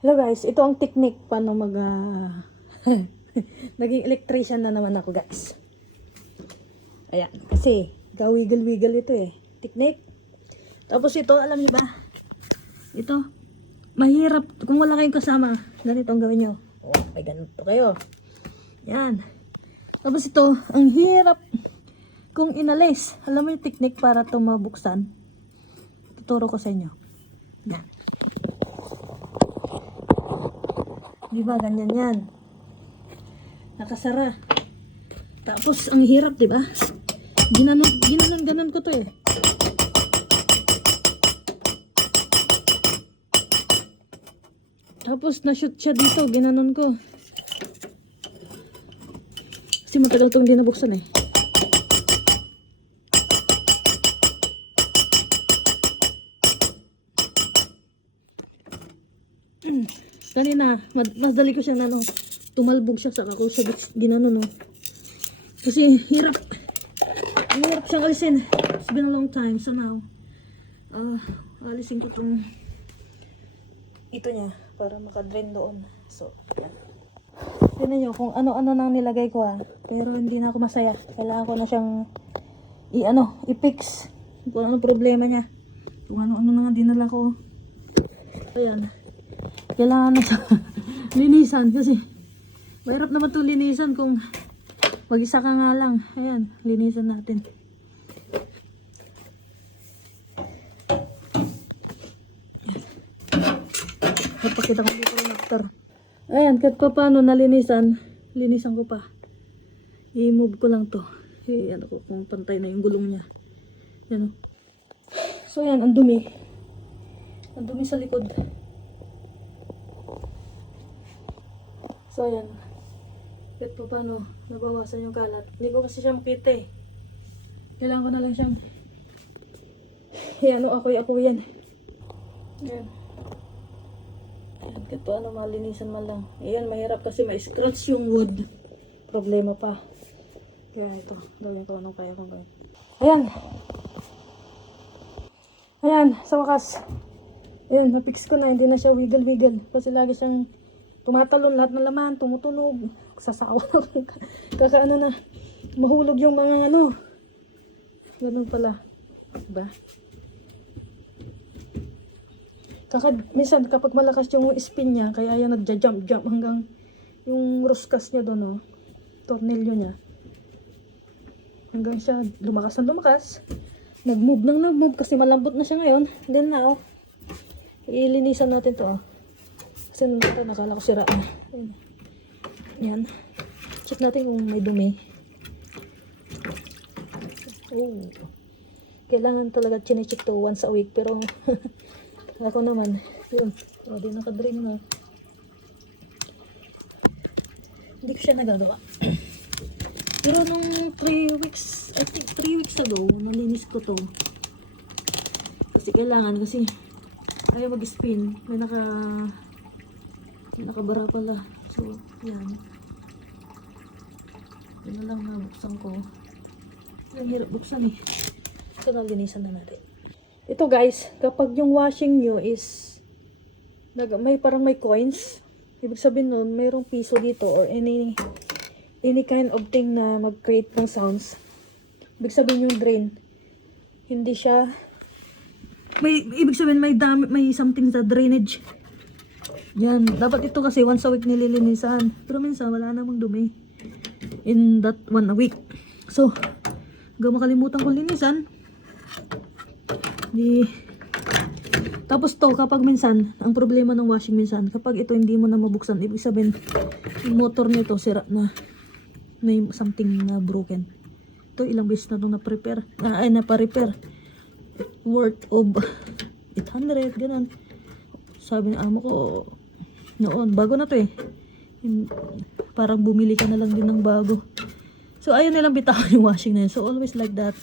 Hello guys, ito ang technique paano mag naging electrician na naman ako guys. Ayan, kasi wiggle-wiggle ito eh. Technique. Tapos ito, alam niyo ba? Ito, mahirap kung wala kayong kasama. Ganito ang gawin nyo. Oh, may ganito kayo. Yan. Tapos ito, ang hirap kung inalis. Alam mo yung technique para ito mabuksan? Tuturo ko sa inyo. Yan. Diba, ganyan yan. Nakasara. Tapos, ang hirap, diba? Ginanon ko to eh. Tapos, na-shoot siya dito. Ginanon ko. Kasi matagal itong dinabuksan eh. Kanina, mas dali ko siyang tumalbog siya sa ako sa ginano no. Kasi hirap siyang alisin. It's been a long time, so now alisin ko itong ito niya para makadrain doon. So, yan. Tignan nyo kung ano-ano nang nilagay ko pero hindi na ako masaya. Kailangan ko na siyang i-fix kung ano problema niya. Kung ano-ano na nga dinala ko. Ayan. Kailangan na siya linisan kasi mahirap naman itong linisan kung mag-isa ka nga lang. Ayan, linisan natin. Napakita ko dito rin after. Ayan, kahit pa paano nalinisan ko pa. I-move ko lang to. Ayan ako kung pantay na yung gulong niya. Ayan. So ayan, ang dumi. Ang dumi sa likod. So, ayan. Kahit pa paano, nabawasan yung kalat. Hindi ko kasi siya makita eh. Kailangan ko na lang siyang ako yan. Ayan. Ayan, kahit pa ano, malinisan man lang. Ayan, mahirap kasi may scratch yung wood. Problema pa. Kaya ito, gawin ko anong kaya kong gawin. Ayan. Ayan, sa wakas. Ayan, na-fix ko na. Hindi na siya wiggle-wiggle. Kasi lagi siyang tumatalon lahat ng laman, tumutunog, sasawa na, kakaano na, mahulog yung mga ganun pala, diba? Minsan kapag malakas yung spin niya, kaya yan nagja-jump hanggang yung ruskas niya doon, tornilyo niya, hanggang siya lumakas, nag-move kasi malambot na siya ngayon. Then now, ilinisan natin to kasi nakala ko sira na. Yan. Check natin kung may dumi. Oh. Kailangan talaga chine-check to once a week. Pero ako naman, yun. O, di nakadrain na. Hindi ko siya nagagawa. Pero nung 3 weeks, I think 3 weeks ago, nalinis ko to. Kasi kailangan, kasi kaya mag-spin. May nakabara pala. So, yan. Yan na lang nabuksan ko. Ang hirap buksan eh. So, nalinisan na natin. Ito guys, kapag yung washing nyo is parang may coins, ibig sabihin nun, mayroong piso dito or any kind of thing na mag-create ng sounds. Ibig sabihin yung drain, hindi siya, ibig sabihin may something sa drainage. Yan, dapat ito kasi once a week nililinisan. Pero minsan wala namang dumi in that 1 a week. So, hanggang makalimutan ko linisan. Tapos to, kapag minsan, ang problema ng washing minsan, kapag ito hindi mo na mabuksan, ibig sabihin, yung motor nito sira na. May something na broken. Ito, ilang beses na itong na-repair. Worth of 800, ganun. Sabi ng amo ko, noon, bago na to eh. Parang bumili ka na lang din ng bago. So, ayaw nilang bitawan yung washing na yun. So, always like that.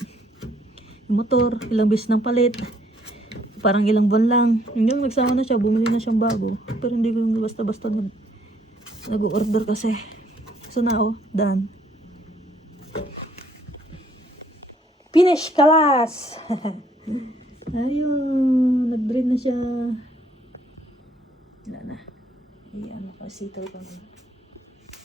Yung motor, ilang beses ng palit. Parang ilang buwan lang. Yung nagsama na siya, bumili na siyang bago. Pero hindi ko yung basta-basta nag-order kasi. So, now, done. Finish, kalas! Ayun, nag-drain na siya. Wala na. ano ka, settle ka muna.